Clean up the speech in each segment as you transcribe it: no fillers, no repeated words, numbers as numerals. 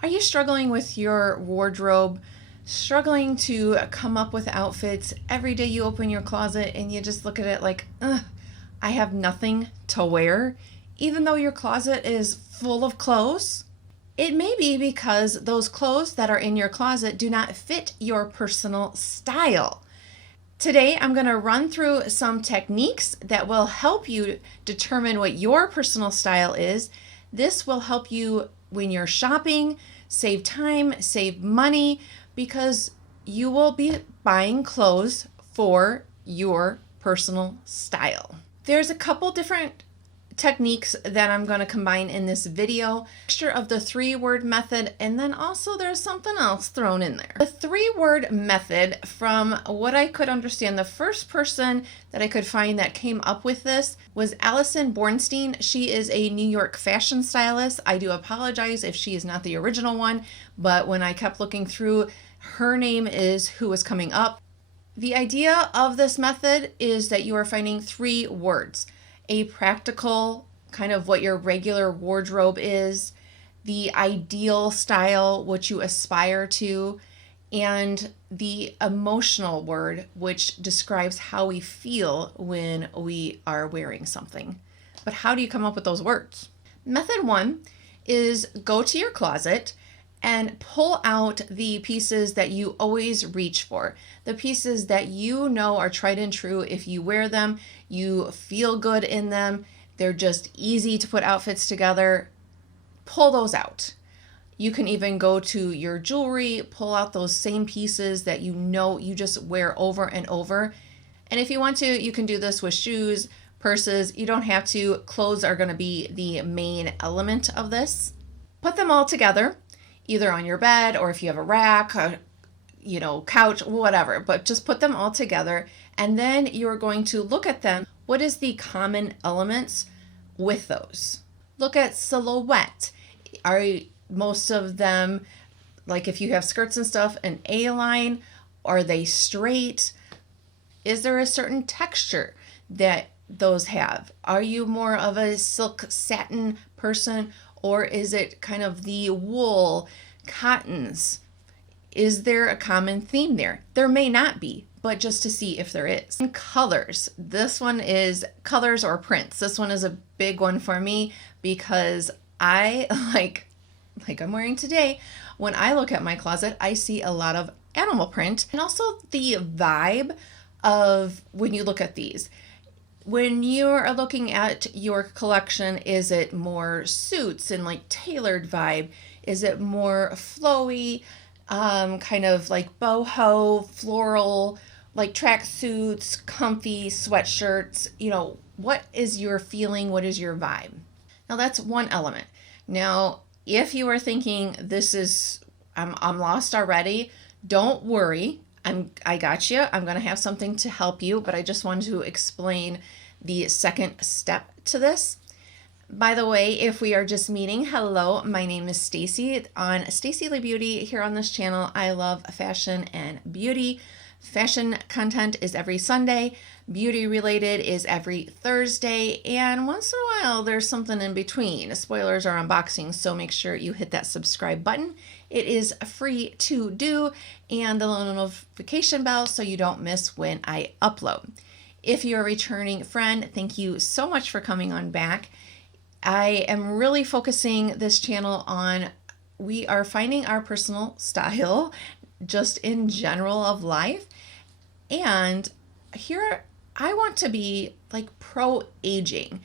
Are you struggling with your wardrobe? Struggling to come up with outfits? Every day you open your closet and you just look at it like, ugh, I have nothing to wear, even though your closet is full of clothes? It may be because those clothes that are in your closet do not fit your personal style. Today, I'm going to run through some techniques that will help you determine what your personal style is. This will help you when you're shopping, save time, save money, because you will be buying clothes for your personal style. There's a couple different techniques that I'm going to combine in this video. Mixture of the 3-word method, and then also there's something else thrown in there. The 3-word method, from what I could understand, the first person that I could find that came up with this was Allison Bornstein. She is a New York fashion stylist. I do apologize if she is not the original one, but when I kept looking through, her name is who was coming up. The idea of this method is that you are finding 3 words. A practical, kind of what your regular wardrobe is, the ideal style, what you aspire to, and the emotional word, which describes how we feel when we are wearing something. But how do you come up with those words? Method 1 is go to your closet and pull out the pieces that you always reach for. The pieces that you know are tried and true. If you wear them, you feel good in them. They're just easy to put outfits together. Pull those out. You can even go to your jewelry, pull out those same pieces that you know you just wear over and over. And if you want to, you can do this with shoes, purses. You don't have to. Clothes are going to be the main element of this. Put them all together, either on your bed or if you have a rack, couch, whatever, but just put them all together. And then you're going to look at them. What is the common elements with those? Look at silhouette. Are most of them, like if you have skirts and stuff, an A-line? Are they straight? Is there a certain texture that those have? Are you more of a silk satin person, or is it kind of the wool, cottons? Is there a common theme there? There may not be, but just to see if there is. And colors. This one is colors or prints. This one is a big one for me because I like I'm wearing today, when I look at my closet, I see a lot of animal print, and also the vibe of when you look at these. When you're looking at your collection, is it more suits and like tailored vibe? Is it more flowy, kind of like boho, floral, like tracksuits, comfy sweatshirts? What is your feeling? What is your vibe? Now that's one element. Now, if you are thinking I'm lost already, don't worry. I got you. I'm going to have something to help you, but I just wanted to explain the second step to this. By the way, if we are just meeting, hello, my name is Stacy on Stacy Lee Beauty. Here on this channel, I love fashion and beauty. Fashion content is every Sunday. Beauty related is every Thursday. And once in a while, there's something in between. Spoilers are unboxing, so make sure you hit that subscribe button. It is free to do, and the little notification bell so you don't miss when I upload. If you're a returning friend, thank you so much for coming on back. I am really focusing this channel on, we are finding our personal style just in general of life. And here I want to be like pro-aging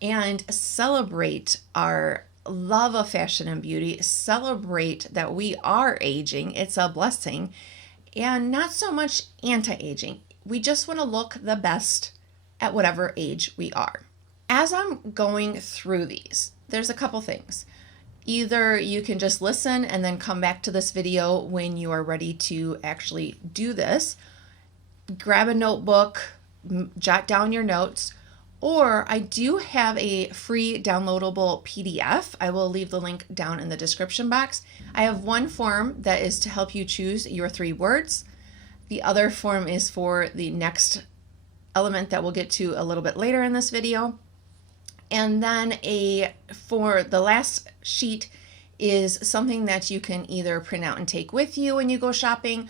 and celebrate our love of fashion and beauty, celebrate that we are aging. It's a blessing, and not so much anti-aging. We just want to look the best at whatever age we are. As I'm going through these, there's a couple things. Either you can just listen and then come back to this video when you are ready to actually do this. Grab a notebook, jot down your notes, or I do have a free downloadable PDF. I will leave the link down in the description box. I have one form that is to help you choose your 3 words. The other form is for the next element that we'll get to a little bit later in this video. And then for the last sheet is something that you can either print out and take with you when you go shopping,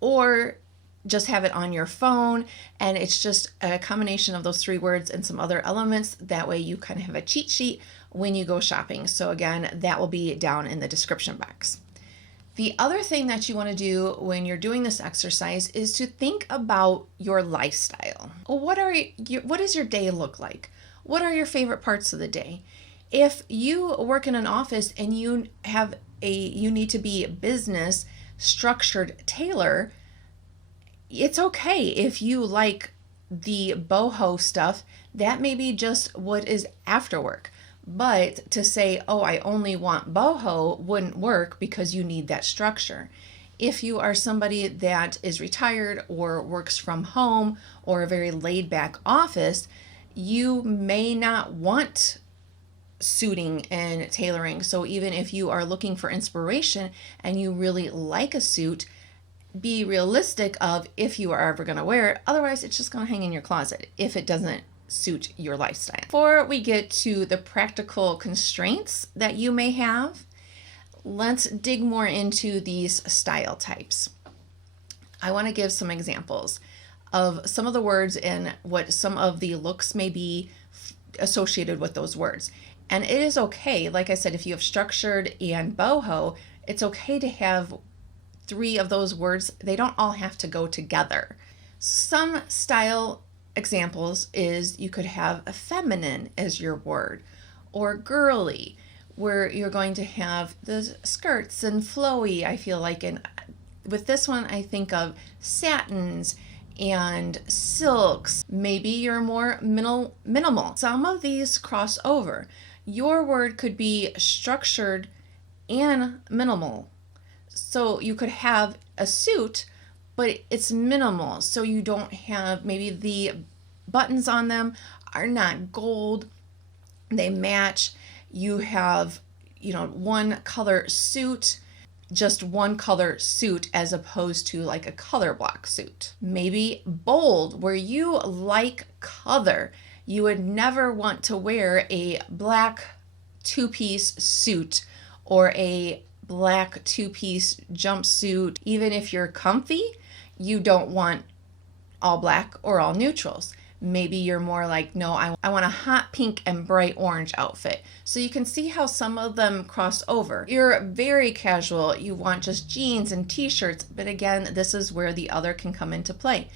or just have it on your phone, and it's just a combination of those 3 words and some other elements. That way you kind of have a cheat sheet when you go shopping. So again, that will be down in the description box. The other thing that you want to do when you're doing this exercise is to think about your lifestyle. What does your day look like? What are your favorite parts of the day? If you work in an office and you need to be business structured tailor, it's okay if you like the boho stuff. That may be just what is after work. But to say, oh, I only want boho wouldn't work, because you need that structure. If you are somebody that is retired or works from home or a very laid back office, you may not want suiting and tailoring. So even if you are looking for inspiration and you really like a suit, be realistic of if you are ever going to wear it. Otherwise, it's just going to hang in your closet if it doesn't suit your lifestyle. Before we get to the practical constraints that you may have, let's dig more into these style types. I want to give some examples of some of the words and what some of the looks may be associated with those words. And it is okay, like I said, if you have structured and boho, it's okay to have 3 of those words. They don't all have to go together. Some style examples is you could have a feminine as your word, or girly, where you're going to have the skirts and flowy, I feel like. And with this one, I think of satins and silks. Maybe you're more minimal. Some of these cross over. Your word could be structured and minimal. So you could have a suit, but it's minimal. So you don't have, maybe the buttons on them are not gold, they match. You have, one color suit, just one color suit, as opposed to like a color block suit. Maybe bold, where you like color. You would never want to wear a black 2-piece suit or a black 2-piece jumpsuit. Even if you're comfy, you don't want all black or all neutrals. Maybe you're more like, no, I want a hot pink and bright orange outfit. So you can see how some of them cross over. You're very casual, you want just jeans and t-shirts, but again, this is where the other can come into play.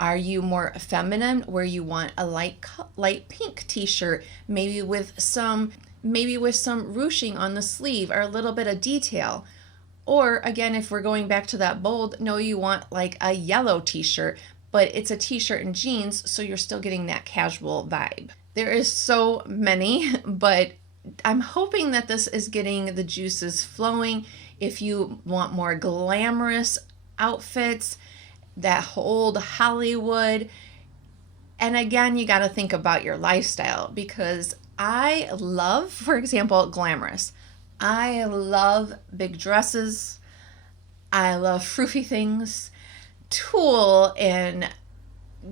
Are you more feminine, where you want a light pink t-shirt, maybe with some ruching on the sleeve or a little bit of detail? Or again, if we're going back to that bold, no, you want like a yellow t-shirt, but it's a t-shirt and jeans, so you're still getting that casual vibe. There is so many, but I'm hoping that this is getting the juices flowing. If you want more glamorous outfits that hold Hollywood, and again, you got to think about your lifestyle, because I love, for example, glamorous. I love big dresses. I love froofy things. Tulle and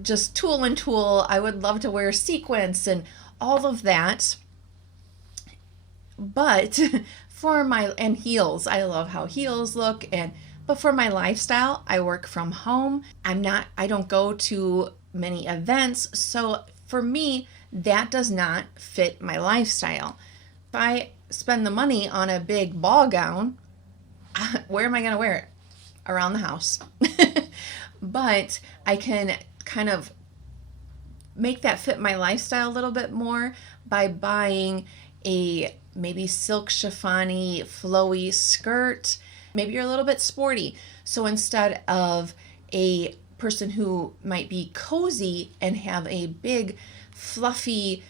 tulle. I would love to wear sequins and all of that. But and heels, I love how heels look. But for my lifestyle, I work from home. I don't go to many events. So for me, that does not fit my lifestyle. If I spend the money on a big ball gown, where am I going to wear it? Around the house. But I can kind of make that fit my lifestyle a little bit more by buying a maybe silk chiffon-y flowy skirt. Maybe you're a little bit sporty. So instead of a person who might be cozy and have a big fluffy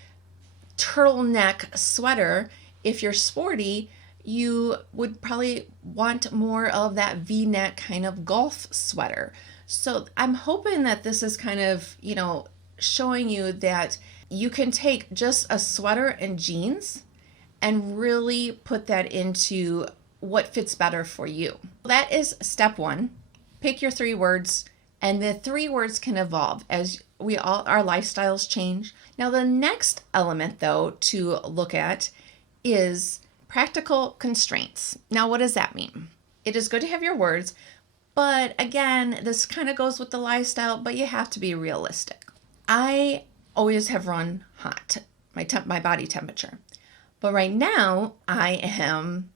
turtleneck sweater, if you're sporty, you would probably want more of that V-neck kind of golf sweater. So I'm hoping that this is kind of, showing you that you can take just a sweater and jeans and really put that into what fits better for you. That is step 1. Pick your 3 words, and the 3 words can evolve as our lifestyles change. Now the next element though to look at is Practical constraints. Now, what does that mean? It is good to have your words, but again, this kind of goes with the lifestyle, but you have to be realistic. I always have run hot, my body temperature. But right now, I am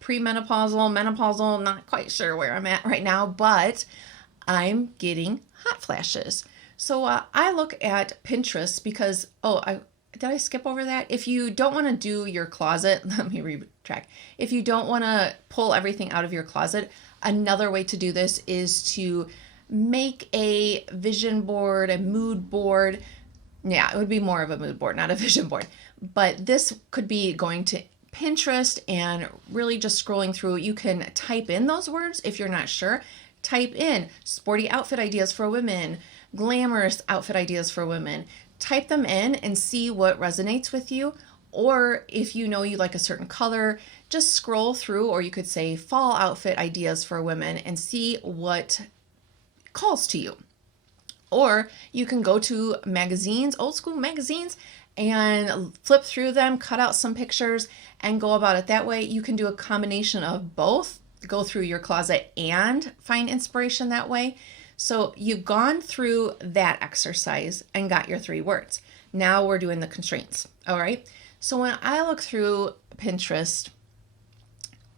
premenopausal, menopausal, not quite sure where I'm at right now, but I'm getting hot flashes. So I look at Pinterest because, did I skip over that? If you don't want to do your closet, let me retract. If you don't want to pull everything out of your closet, another way to do this is to make a vision board, a mood board. Yeah, it would be more of a mood board, not a vision board. But this could be going to Pinterest and really just scrolling through. You can type in those words if you're not sure. Type in sporty outfit ideas for women, glamorous outfit ideas for women. Type them in and see what resonates with you. Or if you know you like a certain color, just scroll through, or you could say fall outfit ideas for women and see what calls to you. Or you can go to magazines, old school magazines, and flip through them, cut out some pictures, and go about it that way. You can do a combination of both, go through your closet and find inspiration that way. So you've gone through that exercise and got your 3 words. Now we're doing the constraints. All right. So when I look through Pinterest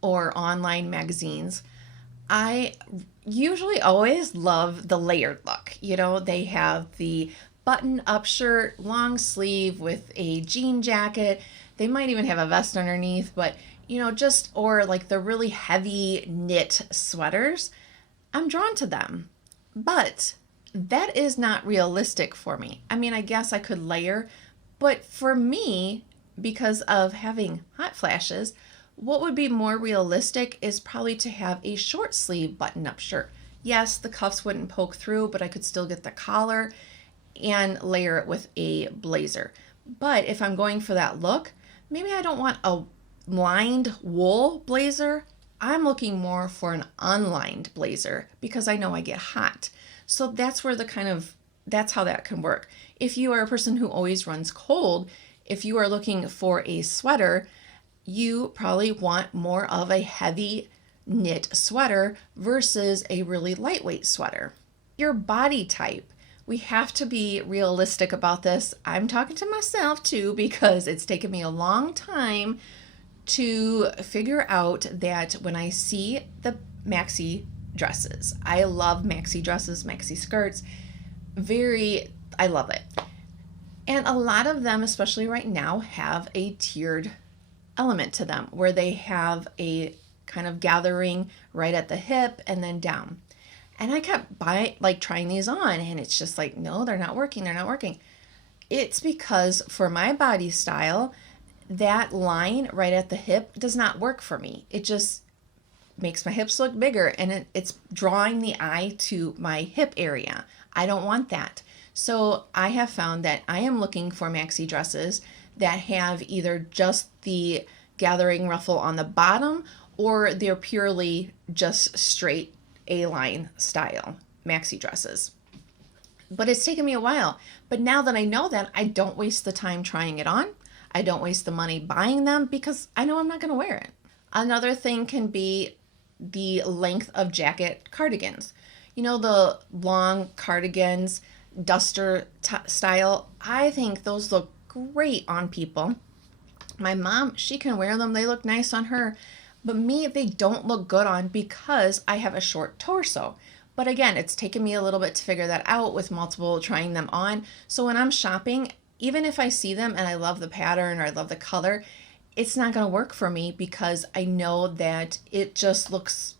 or online magazines, I usually always love the layered look. You know, they have the button-up shirt, long sleeve with a jean jacket. They might even have a vest underneath, but or like the really heavy knit sweaters. I'm drawn to them, but that is not realistic for me. I mean, I guess I could layer, but for me, because of having hot flashes, what would be more realistic is probably to have a short sleeve button-up shirt. Yes, the cuffs wouldn't poke through, but I could still get the collar and layer it with a blazer. But if I'm going for that look, maybe I don't want a lined wool blazer. I'm looking more for an unlined blazer because I know I get hot. So that's where that's how that can work. If you are a person who always runs cold, if you are looking for a sweater, you probably want more of a heavy knit sweater versus a really lightweight sweater. Your body type. We have to be realistic about this. I'm talking to myself too because it's taken me a long time to figure out that when I see the maxi dresses, I love maxi dresses, maxi skirts. I love it. And a lot of them, especially right now, have a tiered element to them where they have a kind of gathering right at the hip and then down. And I kept trying these on, and it's just like, no, they're not working. It's because for my body style, that line right at the hip does not work for me. It just makes my hips look bigger, and it's drawing the eye to my hip area. I don't want that. So I have found that I am looking for maxi dresses that have either just the gathering ruffle on the bottom, or they're purely just straight A-line style maxi dresses. But it's taken me a while. But now that I know that, I don't waste the time trying it on. I don't waste the money buying them because I know I'm not going to wear it. Another thing can be the length of jacket cardigans. The long cardigans, duster style. I think those look great on people. My mom, she can wear them. They look nice on her. But me, they don't look good on because I have a short torso. But again, it's taken me a little bit to figure that out with multiple trying them on. So when I'm shopping, even if I see them and I love the pattern or I love the color, it's not going to work for me because I know that it looks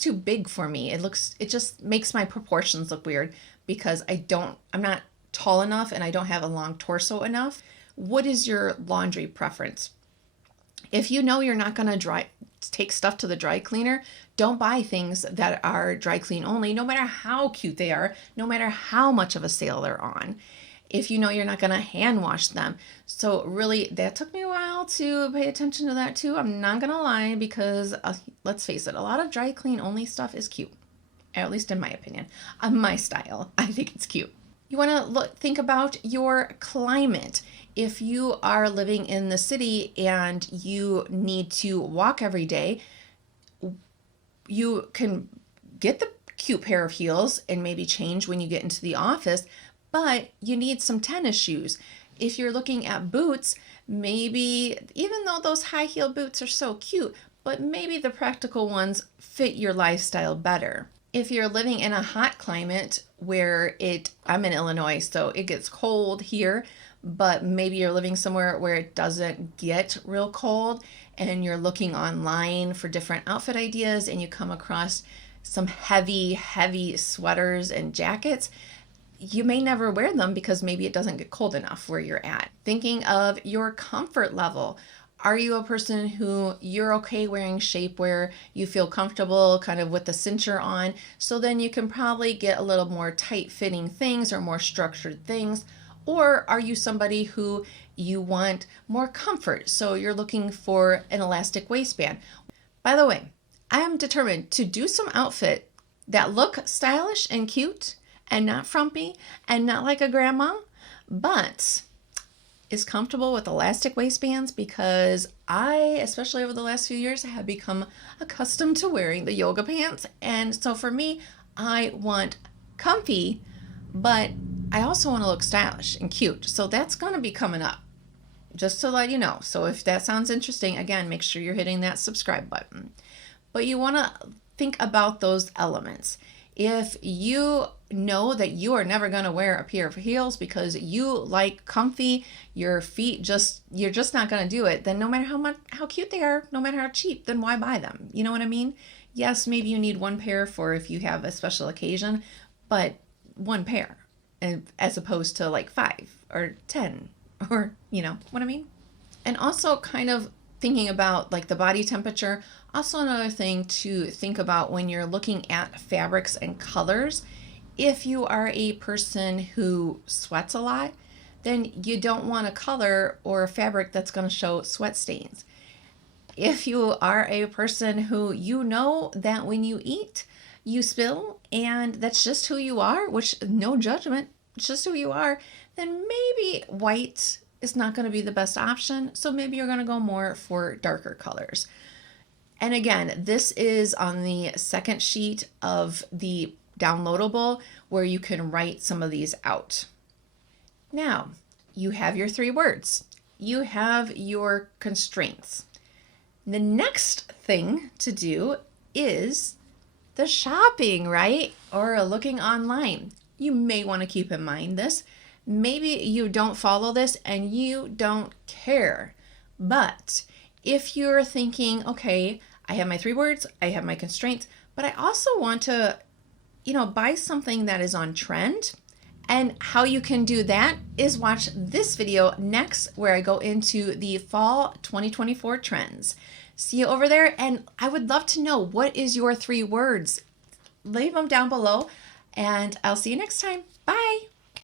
too big for me. It just makes my proportions look weird because I'm not tall enough and I don't have a long torso enough. What is your laundry preference? If you know you're not going to take stuff to the dry cleaner, don't buy things that are dry clean only, no matter how cute they are, no matter how much of a sale they're on. If you know you're not going to hand wash them. So really, that took me a while to pay attention to that too. I'm not going to lie because let's face it, a lot of dry clean only stuff is cute. At least in my opinion. My style, I think it's cute. You want to think about your climate. If you are living in the city and you need to walk every day, you can get the cute pair of heels and maybe change when you get into the office, but you need some tennis shoes. If you're looking at boots, maybe even though those high heel boots are so cute, but maybe the practical ones fit your lifestyle better. If you're living in a hot climate where I'm in Illinois, so it gets cold here, but maybe you're living somewhere where it doesn't get real cold and you're looking online for different outfit ideas and you come across some heavy sweaters and jackets, you may never wear them because maybe it doesn't get cold enough where you're at. Thinking of your comfort level. Are you a person who you're okay wearing shapewear, you feel comfortable kind of with the cincher on, so then you can probably get a little more tight fitting things or more structured things? Or are you somebody who you want more comfort, so you're looking for an elastic waistband? By the way, I am determined to do some outfit that look stylish and cute and not frumpy and not like a grandma, but is comfortable with elastic waistbands, because I, especially over the last few years, have become accustomed to wearing the yoga pants. And so for me, I want comfy, but I also want to look stylish and cute. So that's going to be coming up, just to let you know. So if that sounds interesting, again, make sure you're hitting that subscribe button. But you want to think about those elements. If you know that you are never going to wear a pair of heels because you like comfy, you're just not going to do it, then no matter how cute they are, no matter how cheap, then why buy them? You know what I mean? Yes, maybe you need one pair for if you have a special occasion, but one pair, and as opposed to like 5 or 10, or you know what I mean? And also kind of thinking about like the body temperature. Also another thing to think about when you're looking at fabrics and colors, if you are a person who sweats a lot, then you don't want a color or a fabric that's going to show sweat stains. If you are a person who you know that when you eat, you spill, and that's just who you are, which no judgment, it's just who you are, then maybe white is not going to be the best option. So maybe you're going to go more for darker colors. And again, this is on the second sheet of the downloadable where you can write some of these out. Now, you have your 3 words. You have your constraints. The next thing to do is the shopping, right? Or looking online. You may want to keep in mind this. Maybe you don't follow this and you don't care. But if you're thinking, okay, I have my 3 words, I have my constraints, but I also want to, buy something that is on trend. And how you can do that is watch this video next, where I go into the fall 2024 trends. See you over there. And I would love to know, what is your 3 words? Leave them down below, and I'll see you next time. Bye.